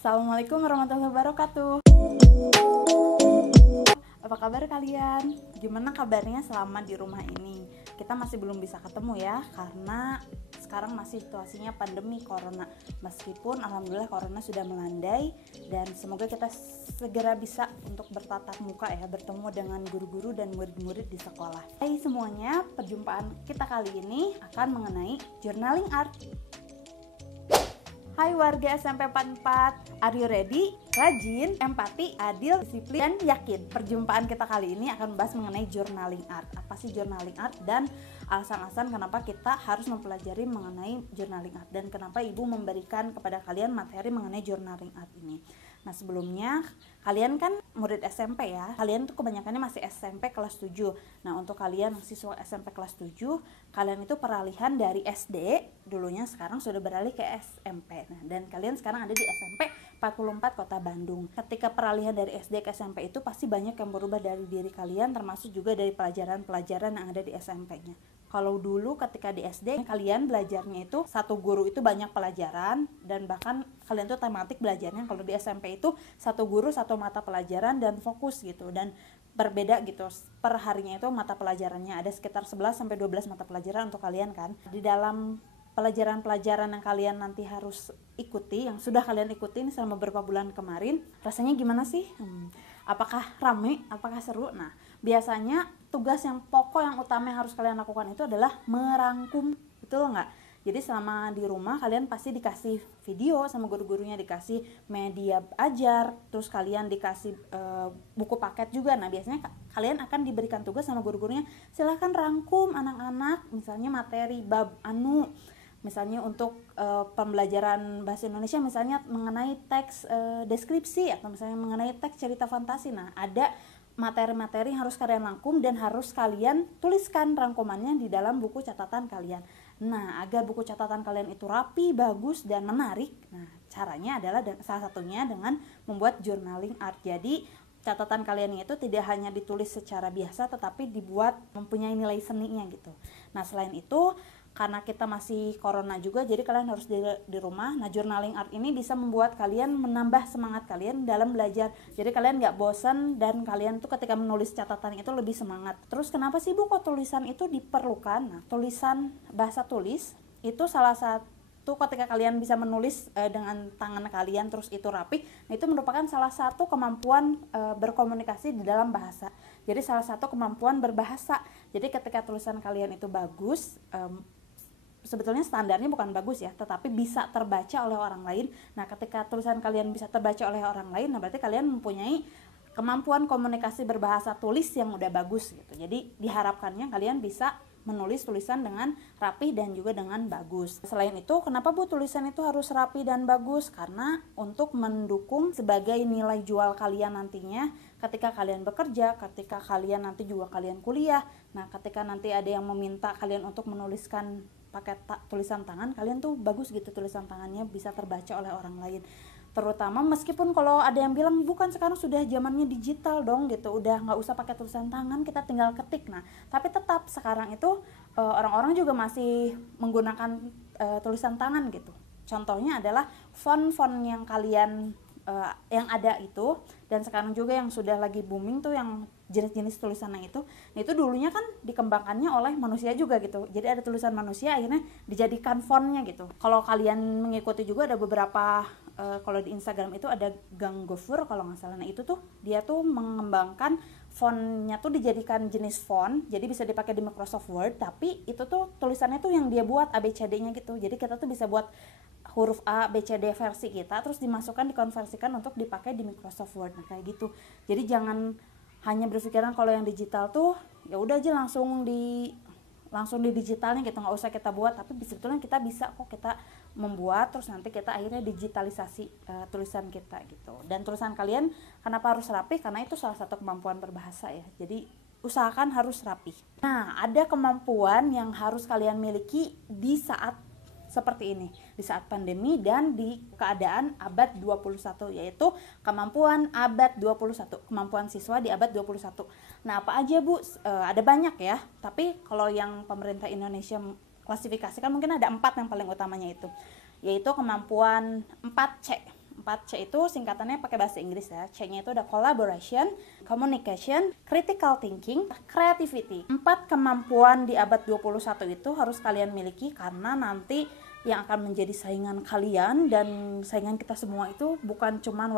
Assalamualaikum warahmatullahi wabarakatuh. Apa kabar kalian? Gimana kabarnya selama di rumah ini? Kita masih belum bisa ketemu ya, karena sekarang masih situasinya pandemi corona. Meskipun alhamdulillah corona sudah melandai, dan semoga kita segera bisa untuk bertatap muka ya, bertemu dengan guru-guru dan murid-murid di sekolah. Hai semuanya, perjumpaan kita kali ini akan mengenai journaling art. Hai warga SMP 44, are you ready? Rajin, empati, adil, disiplin, dan yakin. Perjumpaan kita kali ini akan membahas mengenai journaling art. Apa sih journaling art dan alasan-alasan kenapa kita harus mempelajari mengenai journaling art, dan kenapa ibu memberikan kepada kalian materi mengenai journaling art ini. Nah sebelumnya, kalian kan murid SMP ya, kalian tuh kebanyakannya masih SMP kelas 7. Nah untuk kalian siswa SMP kelas 7, kalian itu peralihan dari SD dulunya, sekarang sudah beralih ke SMP. Nah dan kalian sekarang ada di SMP 44 Kota Bandung. Ketika peralihan dari SD ke SMP itu pasti banyak yang berubah dari diri kalian, termasuk juga dari pelajaran-pelajaran yang ada di SMP-nya. Kalau dulu ketika di SD kalian belajarnya itu satu guru itu banyak pelajaran, dan bahkan kalian tuh tematik belajarnya. Kalau di SMP itu satu guru satu mata pelajaran dan fokus gitu, dan berbeda gitu per harinya. Itu mata pelajarannya ada sekitar 11 sampai 12 mata pelajaran untuk kalian kan. Di dalam pelajaran-pelajaran yang kalian nanti harus ikuti, yang sudah kalian ikuti selama beberapa bulan kemarin, rasanya gimana sih? Apakah rame? Apakah seru? Nah, biasanya tugas yang pokok yang utama yang harus kalian lakukan itu adalah merangkum, betul nggak? Jadi selama di rumah kalian pasti dikasih video sama guru-gurunya, dikasih media ajar, terus kalian dikasih buku paket juga. Nah biasanya kalian akan diberikan tugas sama guru-gurunya, silahkan rangkum anak-anak, misalnya materi bab misalnya untuk pembelajaran bahasa Indonesia, misalnya mengenai teks deskripsi, atau misalnya mengenai teks cerita fantasi. Nah ada materi-materi yang harus kalian rangkum dan harus kalian tuliskan rangkumannya di dalam buku catatan kalian. Nah agar buku catatan kalian itu rapi, bagus, dan menarik, nah caranya adalah salah satunya dengan membuat journaling art. Jadi catatan kalian itu tidak hanya ditulis secara biasa, tetapi dibuat mempunyai nilai seninya gitu. Nah selain itu, karena kita masih corona juga, jadi kalian harus di rumah. Nah journaling art ini bisa membuat kalian menambah semangat kalian dalam belajar. Jadi kalian gak bosan, dan kalian tuh ketika menulis catatan itu lebih semangat. Terus kenapa sih Bu kok tulisan itu diperlukan? Nah tulisan, bahasa tulis itu salah satu, ketika kalian bisa menulis dengan tangan kalian terus itu rapi, nah itu merupakan salah satu kemampuan berkomunikasi di dalam bahasa. Jadi salah satu kemampuan berbahasa. Jadi ketika tulisan kalian itu bagus, sebetulnya standarnya bukan bagus ya, tetapi bisa terbaca oleh orang lain. Nah ketika tulisan kalian bisa terbaca oleh orang lain, nah berarti kalian mempunyai kemampuan komunikasi berbahasa tulis yang udah bagus gitu. Jadi diharapkannya kalian bisa menulis tulisan dengan rapi dan juga dengan bagus. Selain itu, kenapa Bu tulisan itu harus rapi dan bagus? Karena untuk mendukung sebagai nilai jual kalian nantinya ketika kalian bekerja, ketika kalian nanti juga kalian kuliah. Nah ketika nanti ada yang meminta kalian untuk menuliskan pakai tulisan tangan, kalian tuh bagus gitu, tulisan tangannya bisa terbaca oleh orang lain. Terutama meskipun kalau ada yang bilang bukan sekarang sudah zamannya digital dong gitu, udah nggak usah pakai tulisan tangan, kita tinggal ketik. Nah tapi tetap sekarang itu orang-orang juga masih menggunakan tulisan tangan gitu. Contohnya adalah font-font yang kalian yang ada itu, dan sekarang juga yang sudah lagi booming tuh yang jenis-jenis tulisannya itu. Nah itu dulunya kan dikembangkannya oleh manusia juga gitu. Jadi ada tulisan manusia akhirnya dijadikan fontnya gitu. Kalau kalian mengikuti juga ada beberapa kalau di Instagram itu ada Gang Gofur kalau nggak salah. Nah itu tuh dia tuh mengembangkan fontnya tuh dijadikan jenis font, jadi bisa dipakai di Microsoft Word, tapi itu tuh tulisannya tuh yang dia buat ABCD-nya gitu. Jadi kita tuh bisa buat huruf A, B, C, D versi kita, terus dimasukkan, dikonversikan untuk dipakai di Microsoft Word. Nah kayak gitu. Jadi jangan hanya berpikiran kalau yang digital tuh ya udah aja langsung di digitalnya gitu, nggak usah kita buat. Tapi sebetulnya kita bisa kok kita membuat, terus nanti kita akhirnya digitalisasi tulisan kita gitu. Dan tulisan kalian kenapa harus rapi? Karena itu salah satu kemampuan berbahasa ya. Jadi usahakan harus rapi. Nah ada kemampuan yang harus kalian miliki di saat seperti ini, di saat pandemi dan di keadaan abad 21, yaitu kemampuan abad 21, kemampuan siswa di abad 21. Nah apa aja Bu? Ada banyak ya, tapi kalau yang pemerintah Indonesia klasifikasikan mungkin ada 4 yang paling utamanya itu, yaitu kemampuan 4C. 4C itu singkatannya pakai bahasa Inggris ya. C-nya itu ada collaboration, communication, critical thinking, creativity. 4 kemampuan di abad 21 itu harus kalian miliki, karena nanti yang akan menjadi saingan kalian dan saingan kita semua itu bukan cuma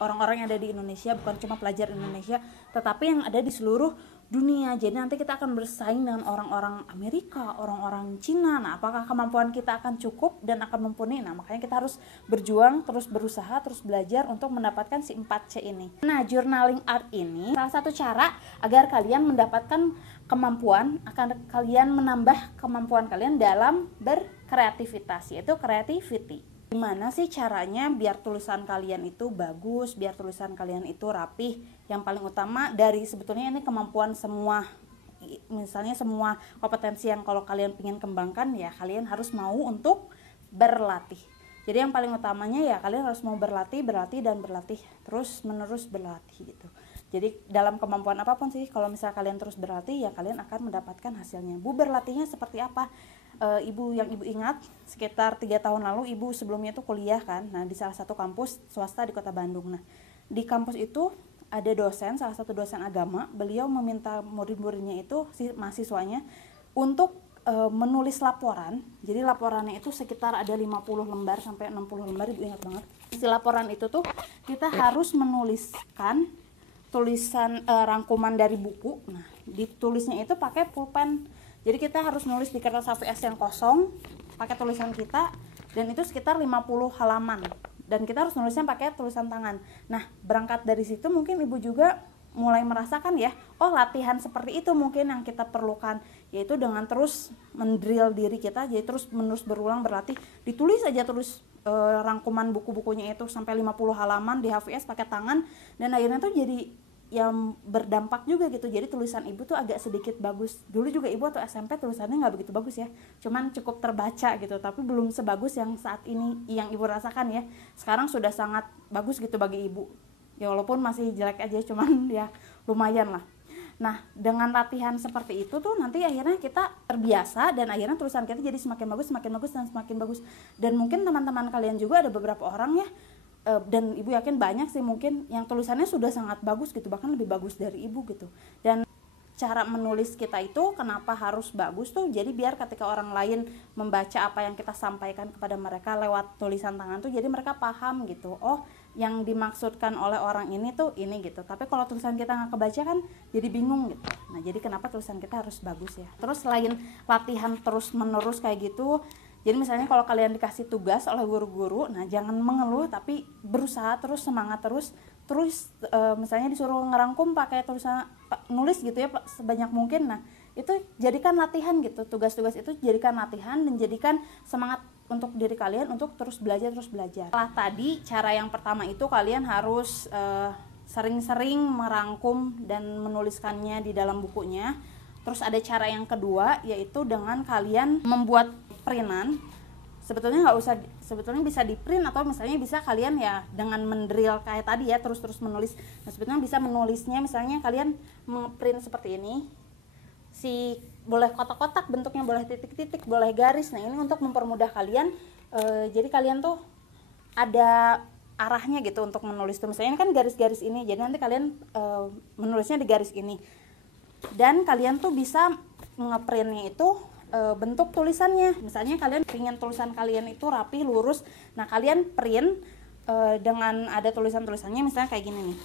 orang-orang yang ada di Indonesia, bukan cuma pelajar Indonesia, tetapi yang ada di seluruh dunia. Jadi nanti kita akan bersaing dengan orang-orang Amerika, orang-orang Cina. Nah, apakah kemampuan kita akan cukup dan akan mumpuni? Nah, makanya kita harus berjuang, terus berusaha, terus belajar untuk mendapatkan si 4C ini. Nah, journaling art ini salah satu cara agar kalian mendapatkan kemampuan, akan kalian menambah kemampuan kalian dalam berkreativitas, yaitu creativity. Gimana sih caranya biar tulisan kalian itu bagus, biar tulisan kalian itu rapih? Yang paling utama dari sebetulnya ini kemampuan semua, misalnya semua kompetensi yang kalau kalian ingin kembangkan, ya kalian harus mau untuk berlatih. Jadi yang paling utamanya ya kalian harus mau berlatih dan berlatih, terus menerus berlatih gitu. Jadi dalam kemampuan apapun sih, kalau misal kalian terus berlatih ya kalian akan mendapatkan hasilnya. Bu, berlatihnya seperti apa? Ibu ingat sekitar 3 tahun lalu ibu sebelumnya itu kuliah kan, nah di salah satu kampus swasta di kota Bandung. Nah di kampus itu ada dosen, salah satu dosen agama, beliau meminta murid-muridnya itu, si mahasiswanya, untuk menulis laporan. Jadi laporannya itu sekitar ada 50 lembar sampai 60 lembar, ibu ingat banget. Si laporan itu tuh kita harus menuliskan tulisan rangkuman dari buku. Nah ditulisnya itu pakai pulpen. Jadi kita harus nulis di kertas HVS yang kosong pakai tulisan kita, dan itu sekitar 50 halaman. Dan kita harus nulisnya pakai tulisan tangan. Nah, berangkat dari situ mungkin ibu juga mulai merasakan ya, oh latihan seperti itu mungkin yang kita perlukan, yaitu dengan terus mendrill diri kita, jadi terus menerus berulang berlatih, ditulis aja terus rangkuman buku-bukunya itu sampai 50 halaman di HVS pakai tangan, dan akhirnya tuh jadi yang berdampak juga gitu. Jadi tulisan ibu tuh agak sedikit bagus. Dulu juga ibu atau SMP tulisannya nggak begitu bagus ya, cuman cukup terbaca gitu, tapi belum sebagus yang saat ini yang ibu rasakan ya. Sekarang sudah sangat bagus gitu bagi ibu ya, walaupun masih jelek aja, cuman ya lumayan lah. Nah dengan latihan seperti itu tuh nanti akhirnya kita terbiasa, dan akhirnya tulisan kita jadi semakin bagus dan semakin bagus. Dan mungkin teman-teman kalian juga ada beberapa orang ya, dan ibu yakin banyak sih mungkin yang tulisannya sudah sangat bagus gitu, bahkan lebih bagus dari ibu gitu. Dan cara menulis kita itu kenapa harus bagus tuh, jadi biar ketika orang lain membaca apa yang kita sampaikan kepada mereka lewat tulisan tangan tuh, jadi mereka paham gitu, oh yang dimaksudkan oleh orang ini tuh ini gitu. Tapi kalau tulisan kita nggak kebaca kan jadi bingung gitu. Nah jadi kenapa tulisan kita harus bagus ya. Terus selain latihan terus menerus kayak gitu, jadi misalnya kalau kalian dikasih tugas oleh guru-guru, nah jangan mengeluh tapi berusaha terus, semangat terus misalnya disuruh ngerangkum pakai tulisan, nulis gitu ya sebanyak mungkin. Nah itu jadikan latihan gitu, tugas-tugas itu jadikan latihan dan jadikan semangat untuk diri kalian untuk terus belajar. Setelah tadi cara yang pertama itu kalian harus sering-sering merangkum dan menuliskannya di dalam bukunya. Terus ada cara yang kedua, yaitu dengan kalian membuat printan. Sebetulnya bisa di print, atau misalnya bisa kalian ya dengan mendrill kayak tadi ya, terus menulis. Nah sebetulnya bisa menulisnya, misalnya kalian ngeprint seperti ini, boleh kotak-kotak bentuknya, boleh titik-titik, boleh garis. Nah ini untuk mempermudah kalian, jadi kalian tuh ada arahnya gitu untuk menulis tuh. Misalnya ini kan garis-garis ini, jadi nanti kalian menulisnya di garis ini, dan kalian tuh bisa ngeprintnya itu bentuk tulisannya. Misalnya kalian ingin tulisan kalian itu rapi, lurus, nah kalian print dengan ada tulisannya misalnya kayak gini nih.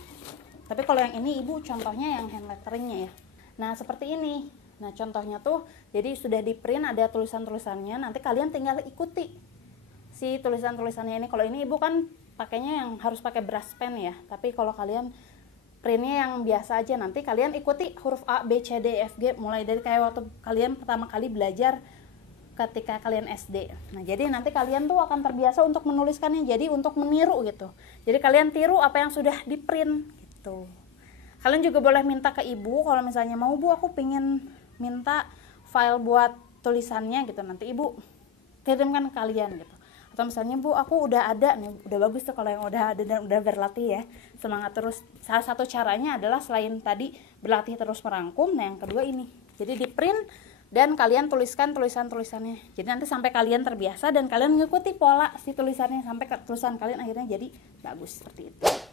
Tapi kalau yang ini ibu contohnya yang hand letteringnya ya. Nah seperti ini. Nah contohnya tuh jadi sudah di print, ada tulisannya, nanti kalian tinggal ikuti si tulisannya ini. Kalau ini ibu kan pakainya yang harus pakai brush pen ya, tapi kalau kalian printnya yang biasa aja, nanti kalian ikuti huruf A, B, C, D, F, G, mulai dari kayak waktu kalian pertama kali belajar ketika kalian SD. Nah jadi nanti kalian tuh akan terbiasa untuk menuliskannya, jadi untuk meniru gitu. Jadi kalian tiru apa yang sudah di print gitu. Kalian juga boleh minta ke ibu, kalau misalnya mau, bu aku pengen minta file buat tulisannya gitu, nanti ibu kirimkan ke kalian gitu. Atau misalnya bu aku udah ada nih, udah bagus tuh kalau yang udah ada dan udah berlatih ya, semangat terus. Salah satu caranya adalah selain tadi berlatih terus merangkum, nah yang kedua ini, jadi di print dan kalian tuliskan tulisannya. Jadi nanti sampai kalian terbiasa dan kalian mengikuti pola si tulisannya sampai tulisan kalian akhirnya jadi bagus seperti itu.